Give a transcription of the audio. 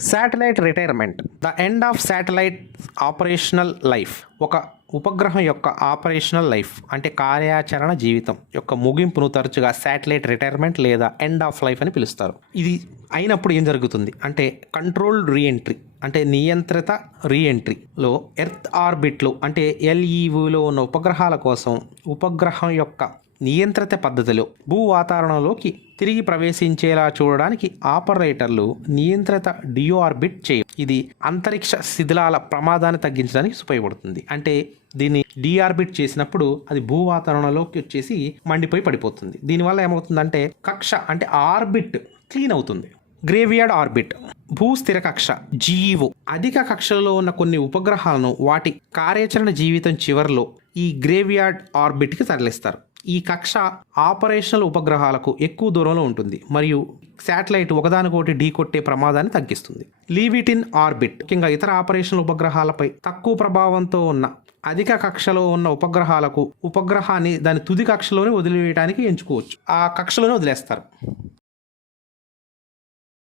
Satellite retirement the end of satellite operational life ఒక ఉపగ్రహం యొక్క ఆపరేషనల్ లైఫ్ అంటే కార్యాచరణ జీవితం యొక్క ముగింపును తరచుగా శాటిలైట్ రిటైర్మెంట్ లేదా ఎండ్ ఆఫ్ లైఫ్ అని పిలుస్తారు. ఇది అయినప్పుడు ఏం జరుగుతుంది? అంటే కంట్రోల్డ్ రీఎంట్రీ అంటే నియంత్రిత రీఎంట్రీలో ఎర్త్ ఆర్బిట్లు అంటే ఎల్ఈవిలో ఉన్న ఉపగ్రహాల కోసం ఉపగ్రహం యొక్క నియంత్రిత పద్ధతిలో భూ వాతావరణంలోకి తిరిగి ప్రవేశించేలా చూడడానికి ఆపరేటర్లు నియంత్రిత డిఆర్బిట్ చేయ ఇది అంతరిక్ష శిథిలాల ప్రమాదాన్ని తగ్గించడానికి ఉపయోగపడుతుంది. అంటే దీన్ని డిఆర్బిట్ చేసినప్పుడు అది భూ వాతావరణంలోకి వచ్చేసి మండిపోయి పడిపోతుంది. దీనివల్ల ఏమవుతుందంటే కక్ష అంటే ఆర్బిట్ క్లీన్ అవుతుంది. గ్రేవియార్డ్ ఆర్బిట్ భూస్థిర కక్ష జీఈఓ అధిక కక్షలలో ఉన్న కొన్ని ఉపగ్రహాలను వాటి కార్యాచరణ జీవితం చివరిలో ఈ గ్రేవియార్డ్ ఆర్బిట్కి తరలిస్తారు. ఈ కక్ష ఆపరేషనల్ ఉపగ్రహాలకు ఎక్కువ దూరంలో ఉంటుంది. మరియు శాటిలైట్ ఒకదానికొకటి ఢీకొట్టే ప్రమాదాన్ని తగ్గిస్తుంది. లీవ్ ఇట్ ఇన్ ఆర్బిట్ ముఖ్యంగా ఇతర ఆపరేషనల్ ఉపగ్రహాలపై తక్కువ ప్రభావంతో ఉన్న అధిక కక్షలో ఉన్న ఉపగ్రహాలకు ఉపగ్రహాన్ని దాని తుది కక్షలోనే వదిలివేయడానికి ఎంచుకోవచ్చు. ఆ కక్షలోనే వదిలేస్తారు.